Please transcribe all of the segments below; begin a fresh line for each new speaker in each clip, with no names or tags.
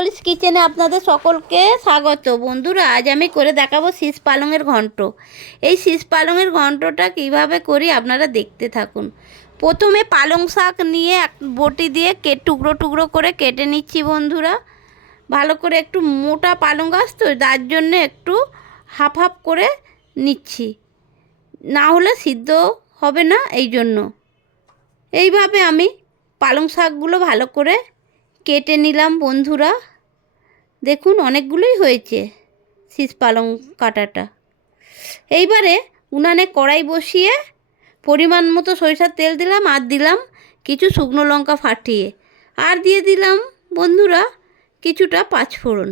অঞ্জলিস কিচেনে আপনাদের সকলকে স্বাগত। বন্ধুরা, আজ আমি করে দেখাবো শীষ পালংয়ের ঘন্ট। এই শীষ পালংয়ের ঘন্টটা কীভাবে করি আপনারা দেখতে থাকুন। প্রথমে পালং শাক নিয়ে এক বটি দিয়ে কে টুকরো টুকরো করে কেটে নিচ্ছি বন্ধুরা। ভালো করে একটু মোটা পালং গাছ তো, তার জন্য একটু হাফ হাফ করে নিচ্ছি। না হলে সিদ্ধ হবে না, এই জন্য। এইভাবে আমি পালং শাকগুলো ভালো করে কেটে নিলাম বন্ধুরা। দেখুন, অনেকগুলোই হয়েছে শীষ পালং কাটাটা। এইবারে উনানে কড়াই বসিয়ে পরিমাণ মতো সরিষার তেল দিলাম আর দিলাম কিছু শুকনো লঙ্কা ফাটিয়ে। আর দিয়ে দিলাম, বন্ধুরা, কিছুটা পাঁচফোড়ন।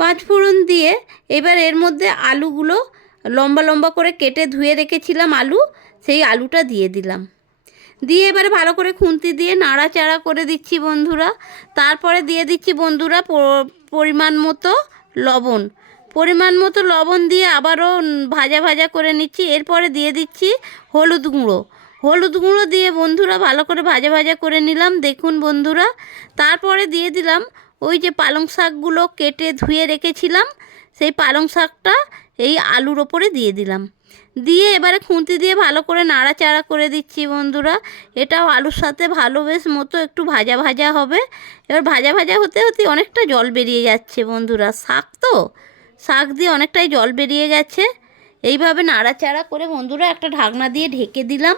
পাঁচফোড়ন দিয়ে এবার এর মধ্যে আলুগুলো লম্বা লম্বা করে কেটে ধুয়ে রেখেছিলাম আলু, সেই আলুটা দিয়ে দিলাম। দিয়ে এবারে ভালো করে খুন্তি দিয়ে নাড়াচাড়া করে দিচ্ছি বন্ধুরা। তারপরে দিয়ে দিচ্ছি বন্ধুরা পরিমাণ মতো লবণ। পরিমাণ মতো লবণ দিয়ে আবারও ভাজা ভাজা করে নিচ্ছি। এরপরে দিয়ে দিচ্ছি হলুদ গুঁড়ো। হলুদ গুঁড়ো দিয়ে বন্ধুরা ভালো করে ভাজা ভাজা করে নিলাম, দেখুন বন্ধুরা। তারপরে দিয়ে দিলাম ওই যে পালং শাকগুলো কেটে ধুয়ে রেখেছিলাম, সেই পালং শাকটা এই আলুর ওপরে দিয়ে দিলাম। দিয়ে এবারে খুন্তি দিয়ে ভালো করে নাড়াচাড়া করে দিচ্ছি বন্ধুরা। এটাও আলুর সাথে ভালো বেশ মতো একটু ভাজা ভাজা হবে। এবার ভাজা ভাজা হতে হতে অনেকটা জল বেরিয়ে যাচ্ছে বন্ধুরা। শাক তো? শাক দিয়ে অনেকটাই জল বেরিয়ে গেছে। এইভাবে নাড়াচাড়া করে বন্ধুরা একটা ঢাকনা দিয়ে ঢেকে দিলাম।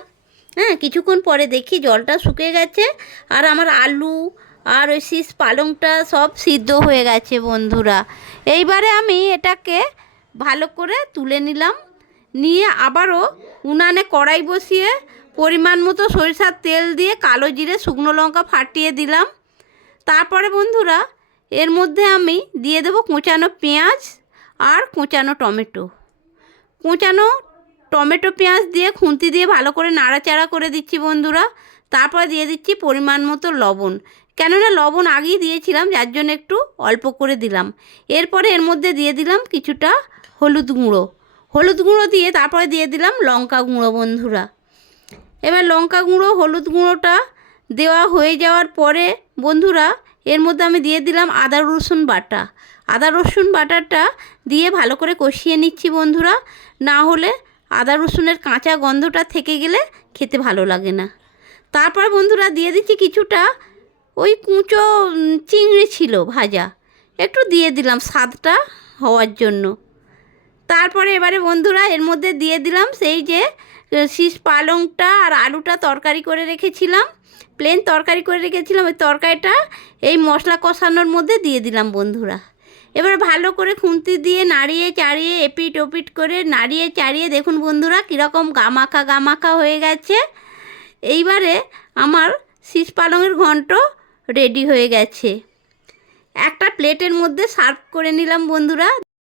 হ্যাঁ কিছুক্ষণ পরে দেখি জলটা শুকিয়ে গেছে। আর আমার আলু আর ওই শীষ পালংটা সব সিদ্ধ হয়ে গেছে বন্ধুরা। এইবারে আমি এটাকে ভালো করে তুলে নিলাম। নিয়ে আবারও উনানে কড়াই বসিয়ে পরিমাণ মতো সরিষার তেল দিয়ে কালো জিরে, শুকনো লঙ্কা ফাটিয়ে দিলাম। তারপরে বন্ধুরা, এর মধ্যে আমি দিয়ে দেবো কোঁচানো পেঁয়াজ আর কোঁচানো টমেটো। কোঁচানো টমেটো পেঁয়াজ দিয়ে খুন্তি দিয়ে ভালো করে নাড়াচাড়া করে দিচ্ছি বন্ধুরা। তারপর দিয়ে দিচ্ছি পরিমাণ মতো লবণ। কেননা লবণ আগেই দিয়েছিলাম, যার জন্য একটু অল্প করে দিলাম। এরপরে এর মধ্যে দিয়ে দিলাম কিছুটা হলুদ গুঁড়ো। হলুদ গুঁড়ো দিয়ে তারপরে দিয়ে দিলাম লঙ্কা গুঁড়ো, বন্ধুরা। এবার লঙ্কা গুঁড়ো, হলুদ গুঁড়োটা দেওয়া হয়ে যাওয়ার পরে, বন্ধুরা, এর মধ্যে আমি দিয়ে দিলাম আদা রসুন বাটা। আদা রসুন বাটাটা দিয়ে ভালো করে কষিয়ে নিচ্ছি, বন্ধুরা। না হলে আদা রসুনের কাঁচা গন্ধটা থেকে গেলে খেতে ভালো লাগে না। তারপর, বন্ধুরা, দিয়ে দিচ্ছি কিছুটা ওই কুঁচো চিংড়ি ছিল ভাজা। একটু দিয়ে দিলাম স্বাদটা হওয়ার জন্য। তারপরে এবারে বন্ধুরা এর মধ্যে দিয়ে দিলাম সেই যে শীষ পালংটা আর আলুটা তরকারি করে রেখেছিলাম। প্লেন তরকারি করে রেখেছিলাম ওই তরকারিটা। এই মশলা কষানোর মধ্যে দিয়ে দিলাম বন্ধুরা। এবার ভালো করে খুন্তি দিয়ে নাড়িয়ে চাড়িয়ে এপিট ওপিট করে নাড়িয়ে চাড়িয়ে দেখুন বন্ধুরা কীরকম গামাখা গামাখা হয়ে গেছে। এইবারে আমার শীষ পালংয়ের ঘন্ট রেডি হয়ে গেছে। একটা প্লেটের মধ্যে সার্ভ করে নিলাম বন্ধুরা।